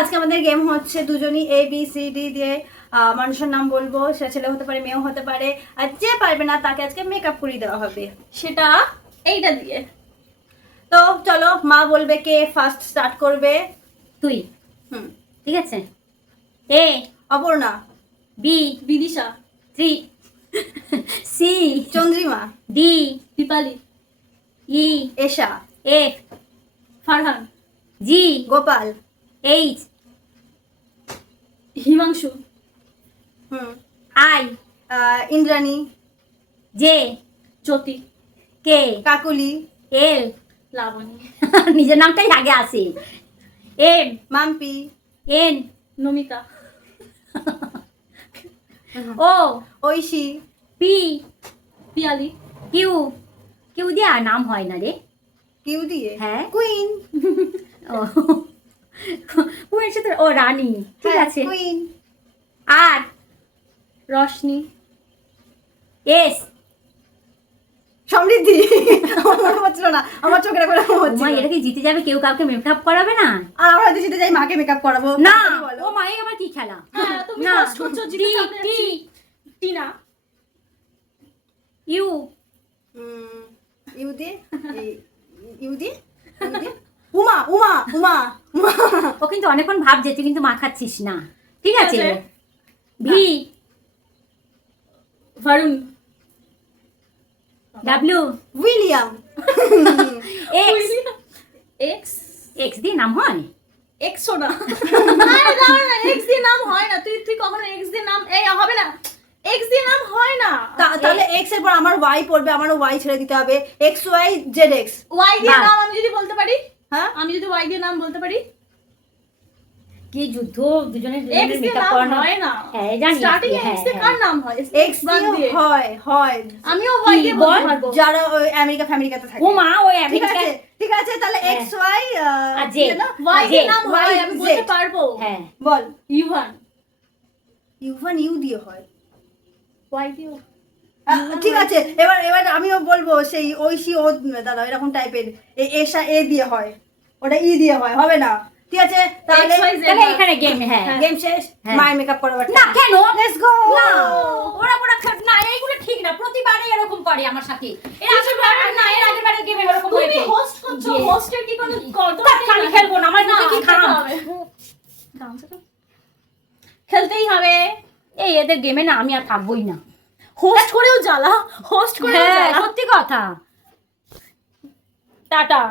আজকে আমাদের গেম হচ্ছে দুজনই ABCD দিয়ে মানুষের নাম বলবো, সেটা ছেলে হতে পারে মেয়েও হতে পারে, আর যে পারবে না তাকে আজকে মেকআপ করিয়ে দেওয়া হবে, সেটা এইটা দিয়ে। তো চলো মা বলবে কে ফার্স্ট স্টার্ট করবে। তুই। ঠিক আছে। A Aparna, B Bidisha, C C Chandrima, D Dipali, E Esha, F Farhan, G Gopal, H Himanshu, I Indrani, J Jyoti, K Kakuli, L Labani, নিজের নামটাই আগে আসে। M Mampi, N Namita, O Oishi, P Piyali, Q Q দিয়ে আর নাম হয় না রে। কিউ দিয়ে হ্যাঁ। কুইন, ও কুয়ের সাথে ও রানী। ঠিক আছে। কুইন, আর রশনি, এস এস সমৃদ্ধি। আমার মনে হচ্ছিল না, আমার চোখের একবার মা হচ্ছে এটা কি জিতে যাবে? কেউ কাউকে মেকআপ করাবে না? আর আমরা যদি জিতে যাই মাকে মেকআপ করাবো। না তাড়াতাড়ি বলো। ও মায়ে আবার কি খেলা? হ্যাঁ তুমি না ফার্স্ট করছো, জিতে টি সামনে টি যাচ্ছি। টিনা, ইউ ইউ দিয়ে ইউ দিয়ে উমা উমা উমা উমা। ও কিন্তু অনেকক্ষণ ভাবছে, তুই কিন্তু মা খাচ্ছিস না। ঠিক আছে। আছে। V Varun, W William, x x, x দিয়ে নাম হয়? এক্সও না, এক্স দিয়ে নাম হয় না। তুই কখনো এক্স দিয়ে নাম এই হবে না, এক্স দিয়ে নাম হয় না। তাহলে এক্স এর পর আমার ওয়াই পড়বে, আমারও ওয়াই ছেড়ে দিতে হবে। X Y Z X. Y দিয়ে বাহ। নাম আমি যদি বলতে পারি, হ্যাঁ আমি যদি ওয়াই দিয়ে নাম বলতে পারি, কি যুদ্ধ দুজনের এক্স দিয়ে মেকআপ নাম করানো। হয় না। হ্যাঁ জানি। স্টার্টিং হ্যাঁ, এক্স দিয়ে হ্যাঁ। কার নাম হয়? এক্স বাদ দিয়ে হয় হয় আমিও ওয়াই দিয়ে বলতে বল? পারবো। যারা ওই আমেরিকা ফ্যামিলিকাতে থাকে। ও মা ওই ঠিক আমেরিকা। আছে ঠিক আছে, তাহলে হ্যাঁ। এক্স ওয়াই আর জেড। ওয়াই দিয়ে জেড। নাম হয়, Y, আমি বলতে Z। পারবো। হ্যাঁ বল। ইউভান, ইউভান ইউ দিয়ে হয়। ওয়াই দিয়ে ঠিক আছে, এবার আমিও বলবো সেই ঐশী ও দাদা এরকম টাইপের। এশা এ দিয়ে হয়, ওটা ই দিয়ে হয়, হবে না। ঠিক আছে তাহলে X, Y, Z তাহলে এখানে গেম। হ্যাঁ গেম শেষ। হ্যাঁ। মায়ের মেকআপ করাবার না কেন? Let's go. না ওরা না এইগুলো ঠিক না, প্রতিবারই এরকম করে আমার সাথে। এর আগের বার না, এর আগের বারে গেমে এরকম তুমি হয়েছে। হোস্ট করছো, যে- হোস্টের কি কোনো কদর তা আমি খেলবো না, আমার না, মুখে কি খেলতে খারাপ হবে। খেলতেই হবে। এই এদের গেমে না আমি আর থাকবোই না। হোস্ট করেও জ্বালা, হোস্ট করেও হ্যাঁ জ্বালা। সত্যি কথা। টাটা।